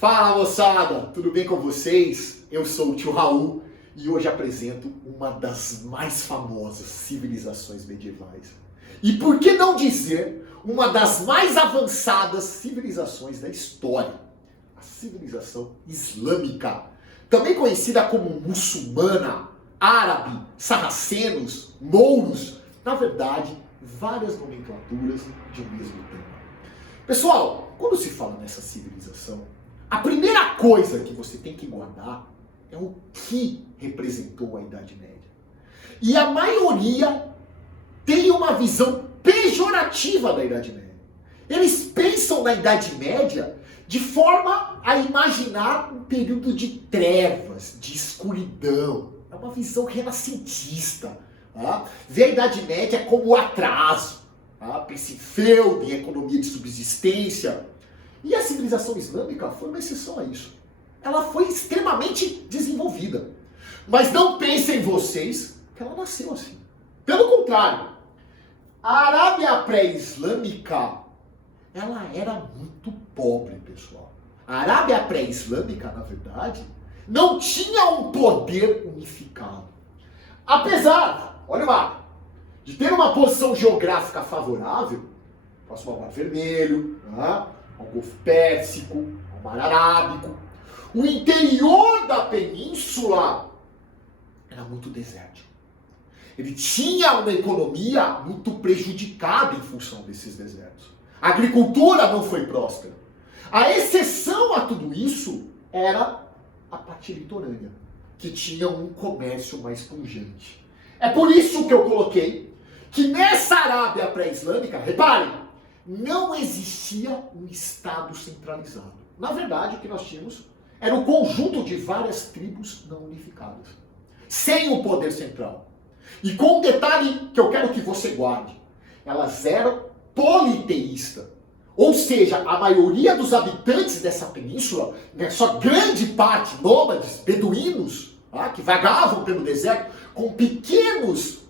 Fala moçada, tudo bem com vocês? Eu sou o tio Raul e hoje apresento uma das mais famosas civilizações medievais. E por que não dizer uma das mais avançadas civilizações da história? A civilização islâmica, também conhecida como muçulmana, árabe, sarracenos, mouros, na verdade, várias nomenclaturas de um mesmo tema. Pessoal, quando se fala nessa civilização, a primeira coisa que você tem que guardar é o que representou a Idade Média. E a maioria tem uma visão pejorativa da Idade Média. Eles pensam na Idade Média de forma a imaginar um período de trevas, de escuridão. É uma visão renascentista. Tá? Vê a Idade Média como atraso. Tá? Pensa em feudo, em economia de subsistência. E a civilização islâmica foi uma exceção a isso. Ela foi extremamente desenvolvida. Mas não pensem vocês que ela nasceu assim. Pelo contrário, a Arábia pré-islâmica, ela era muito pobre, pessoal. A Arábia pré-islâmica, na verdade, não tinha um poder unificado. Apesar, olha lá, de ter uma posição geográfica favorável, próximo ao Mar Vermelho, ao Golfo Pérsico, ao Mar Arábico, o interior da península era muito desértico. Ele tinha uma economia muito prejudicada em função desses desertos. A agricultura não foi próspera. A exceção a tudo isso era a parte litorânea, que tinha um comércio mais pujante. É por isso que eu coloquei que nessa Arábia pré-islâmica, reparem, não existia um Estado centralizado. Na verdade, o que nós tínhamos era o conjunto de várias tribos não unificadas, sem o poder central. E com um detalhe que eu quero que você guarde, elas eram politeístas. Ou seja, a maioria dos habitantes dessa península, sua grande parte nômades, beduínos, que vagavam pelo deserto, com pequenos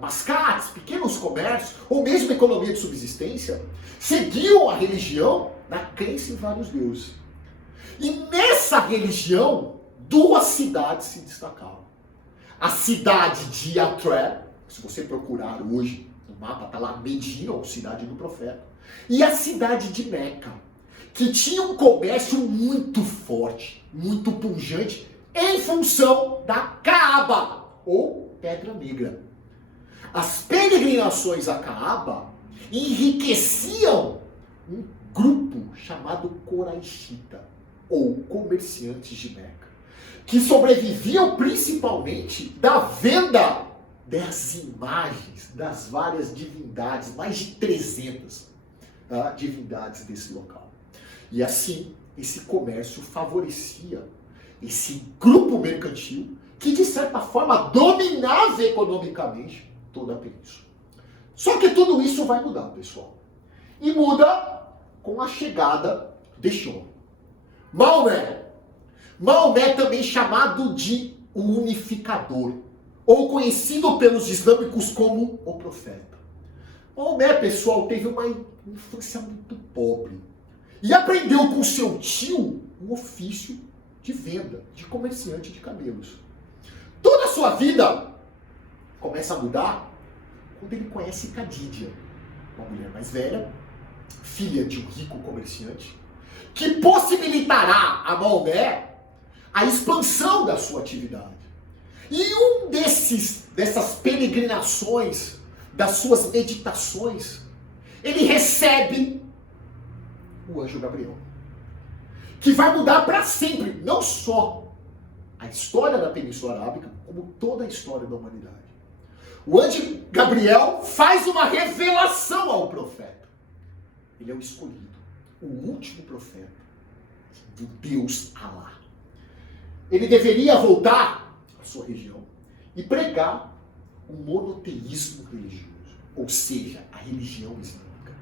mascates, pequenos comércios, ou mesmo economia de subsistência, seguiam a religião na crença em vários deuses. E nessa religião, duas cidades se destacavam. A cidade de Yathrib, se você procurar hoje no mapa, está lá Medina, ou cidade do profeta, e a cidade de Meca, que tinha um comércio muito forte, muito pujante, em função da Kaaba, ou Pedra Negra. As peregrinações a Kaaba enriqueciam um grupo chamado Coraixita, ou comerciantes de Meca, que sobreviviam principalmente da venda das imagens das várias divindades, mais de 300 divindades desse local. E assim, esse comércio favorecia esse grupo mercantil que, de certa forma, dominava economicamente toda a península. Só que tudo isso vai mudar, pessoal. E muda com a chegada deste homem. Maomé. Maomé, também chamado de o unificador, ou conhecido pelos islâmicos como o profeta. Maomé, pessoal, teve uma infância muito pobre e aprendeu com seu tio um ofício de venda, de comerciante de camelos. Toda a sua vida começa a mudar quando ele conhece Khadija, uma mulher mais velha, filha de um rico comerciante, que possibilitará a Maomé a expansão da sua atividade. E dessas peregrinações, das suas meditações, ele recebe o anjo Gabriel, que vai mudar para sempre, não só a história da Península Arábica, como toda a história da humanidade. O anjo Gabriel faz uma revelação ao profeta. Ele é o escolhido, o último profeta do Deus Alá. Ele deveria voltar à sua região e pregar o monoteísmo religioso, ou seja, a religião islâmica,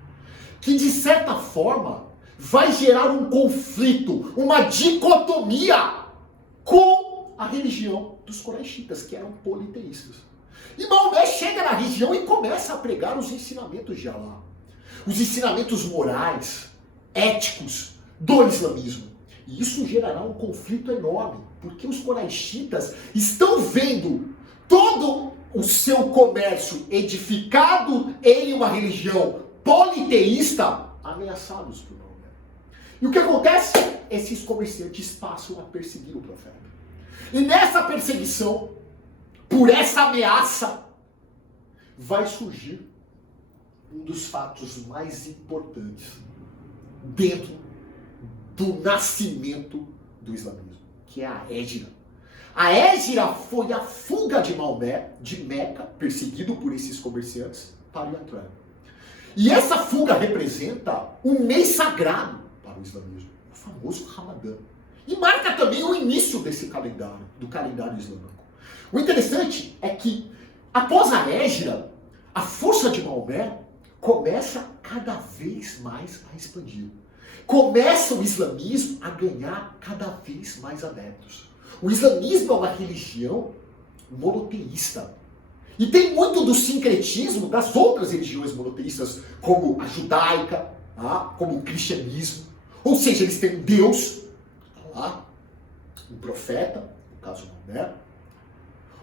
que de certa forma vai gerar um conflito, uma dicotomia com a religião dos Coraxitas, que eram politeístas. E Maomé chega na região e começa a pregar os ensinamentos de Alá, os ensinamentos morais, éticos do islamismo. E isso gerará um conflito enorme, porque os coraixitas estão vendo todo o seu comércio edificado em uma religião politeísta ameaçados por Maomé. E o que acontece? Esses comerciantes passam a perseguir o profeta. E nessa perseguição, por essa ameaça, vai surgir um dos fatos mais importantes dentro do nascimento do islamismo, que é a Hégira. A Hégira foi a fuga de Maomé, de Meca, perseguido por esses comerciantes, para o Yatrib. E essa fuga representa um mês sagrado para o islamismo, o famoso Ramadã. E marca também o início desse calendário, do calendário islâmico. O interessante é que, após a Hégira, a força de Maomé começa cada vez mais a expandir. Começa o islamismo a ganhar cada vez mais adeptos. O islamismo é uma religião monoteísta. E tem muito do sincretismo das outras religiões monoteístas, como a judaica, como o cristianismo. Ou seja, eles têm um Deus, um profeta, no caso Maomé,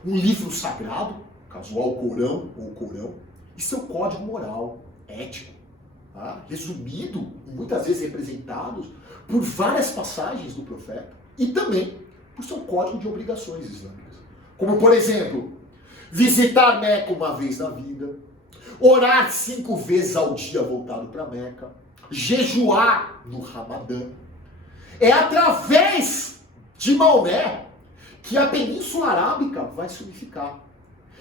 um livro sagrado, no caso o Alcorão ou o Corão, e seu código moral, ético, resumido, muitas vezes representado por várias passagens do profeta, e também por seu código de obrigações islâmicas. Como, por exemplo, visitar Meca uma vez na vida, orar 5 vezes ao dia voltado para Meca, jejuar no Ramadã. É através de Maomé que a Península Arábica vai se unificar.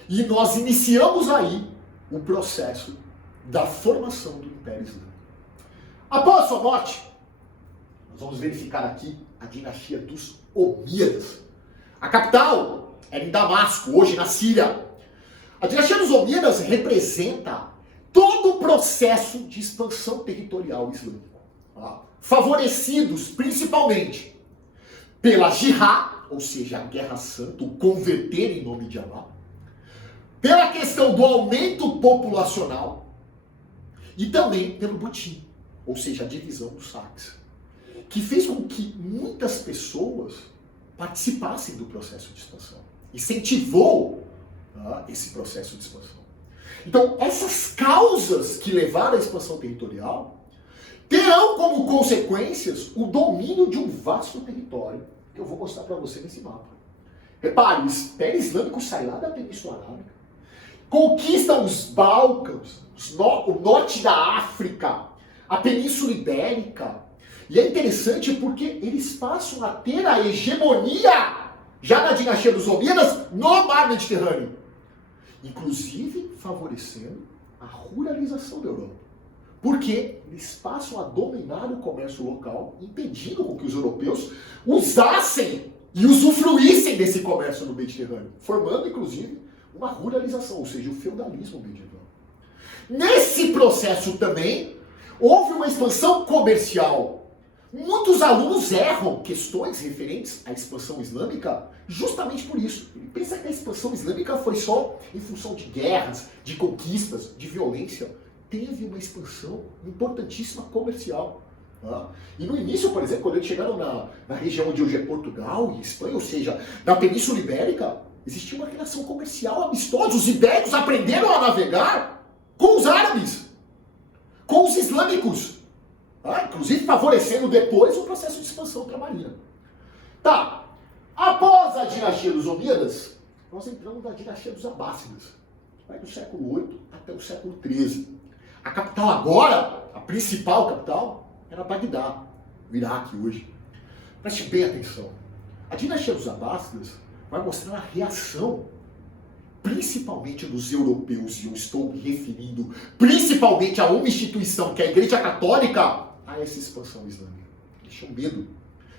E nós iniciamos aí o processo da formação do Império Islâmico. Após sua morte, nós vamos verificar aqui a dinastia dos Omíadas. A capital era em Damasco, hoje na Síria. A dinastia dos Omíadas representa todo o processo de expansão territorial islâmico, favorecidos principalmente pela jihad, ou seja, a guerra santa, o converter em nome de Allah, pela questão do aumento populacional e também pelo butim, ou seja, a divisão dos saques, que fez com que muitas pessoas participassem do processo de expansão, incentivou esse processo de expansão. Então, essas causas que levaram à expansão territorial terão como consequências o domínio de um vasto território, que eu vou mostrar para você nesse mapa. Repare, o Império Islâmico sai lá da Península Arábica, conquista os Balcãs, o norte da África, a Península Ibérica. E é interessante porque eles passam a ter a hegemonia, já na dinastia dos Omíadas, no mar Mediterrâneo. Inclusive favorecendo a ruralização da Europa. Porque eles passam a dominar o comércio local, impedindo com que os europeus usassem e usufruíssem desse comércio no Mediterrâneo, formando inclusive uma ruralização, ou seja, o feudalismo medieval. Nesse processo também, houve uma expansão comercial. Muitos alunos erram questões referentes à expansão islâmica justamente por isso. Ele pensa que a expansão islâmica foi só em função de guerras, de conquistas, de violência. Teve uma expansão importantíssima comercial. E no início, por exemplo, quando eles chegaram na região onde hoje é Portugal e Espanha, ou seja, na Península Ibérica, existia uma relação comercial amistosa. Os ibéricos aprenderam a navegar com os árabes, com os islâmicos. Inclusive favorecendo depois o processo de expansão para a Marinha. Após a dinastia dos Omíadas, nós entramos na dinastia dos Abássidas. Vai do século VIII até o século XIII. A capital agora, a principal capital, era Bagdá, o Iraque hoje. Preste bem atenção. A dinastia dos Abássidas vai mostrar a reação, principalmente dos europeus, e eu estou me referindo principalmente a uma instituição, que é a Igreja Católica, a essa expansão islâmica. Eles tinham medo.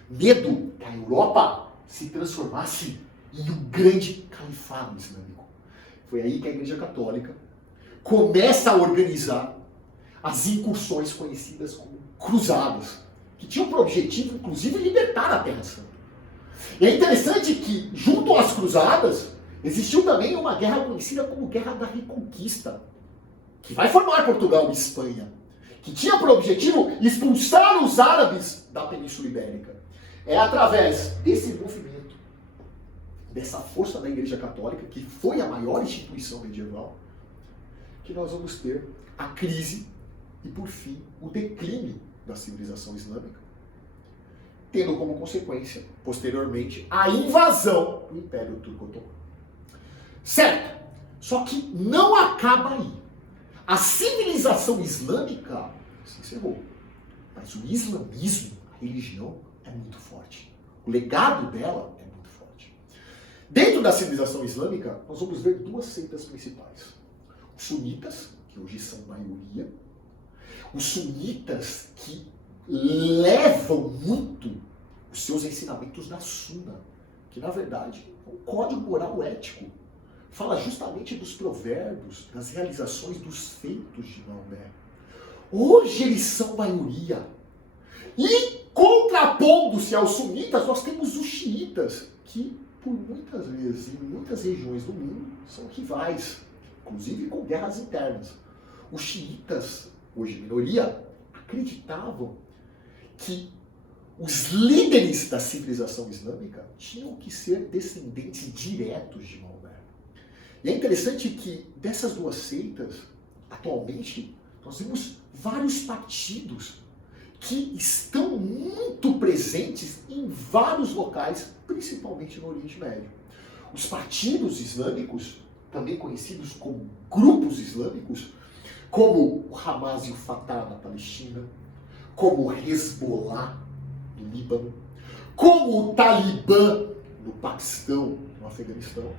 Medo que a Europa se transformasse em um grande califado islâmico. Foi aí que a Igreja Católica começa a organizar as incursões conhecidas como cruzadas, que tinham por objetivo, inclusive, libertar a Terra Santa. E é interessante que, junto às cruzadas, existiu também uma guerra conhecida como Guerra da Reconquista, que vai formar Portugal e Espanha, que tinha por objetivo expulsar os árabes da Península Ibérica. É através desse movimento, dessa força da Igreja Católica, que foi a maior instituição medieval, que nós vamos ter a crise e, por fim, o declínio da civilização islâmica, tendo como consequência, posteriormente, a invasão do Império Turco-Otomano. Certo? Só que não acaba aí. A civilização islâmica se encerrou, mas o islamismo, a religião, é muito forte. O legado dela é muito forte. Dentro da civilização islâmica, nós vamos ver duas seitas principais. Os sunitas, que hoje são maioria, os sunitas que levam muito os seus ensinamentos da Sunna, que na verdade é um código moral ético. Fala justamente dos provérbios, das realizações, dos feitos de Maomé. Hoje eles são maioria. E contrapondo-se aos sunitas, nós temos os xiitas, que por muitas vezes, em muitas regiões do mundo, são rivais, inclusive com guerras internas. Os xiitas, hoje minoria, acreditavam que os líderes da civilização islâmica tinham que ser descendentes diretos de Maomé. E é interessante que dessas duas seitas, atualmente, nós vemos vários partidos que estão muito presentes em vários locais, principalmente no Oriente Médio. Os partidos islâmicos, também conhecidos como grupos islâmicos, como o Hamas e o Fatah na Palestina, como o Hezbollah no Líbano, como o Talibã no Paquistão, no Afeganistão,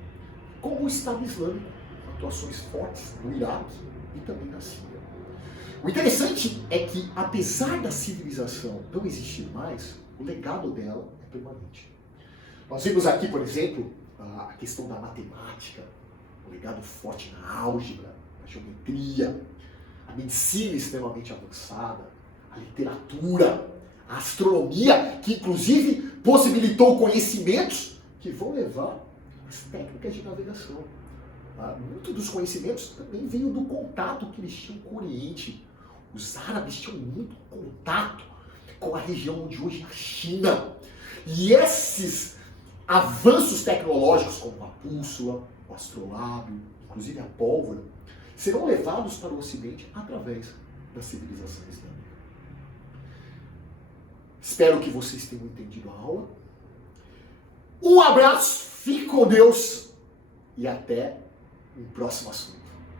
como o Estado Islâmico, atuações fortes no Iraque e também na Síria. O interessante é que, apesar da civilização não existir mais, o legado dela é permanente. Nós vimos aqui, por exemplo, a questão da matemática, o legado forte na álgebra, na geometria, a medicina extremamente avançada, a literatura, a astronomia, que inclusive possibilitou conhecimentos que vão levar às técnicas de navegação. Muito dos conhecimentos também veio do contato que eles tinham com o Oriente. Os árabes tinham muito contato com a região onde hoje é a China. E esses avanços tecnológicos, como a bússola, o astrolábio, inclusive a pólvora, serão levados para o Ocidente através da civilização islâmica. Espero que vocês tenham entendido a aula. Um abraço, fique com Deus e até o próximo assunto.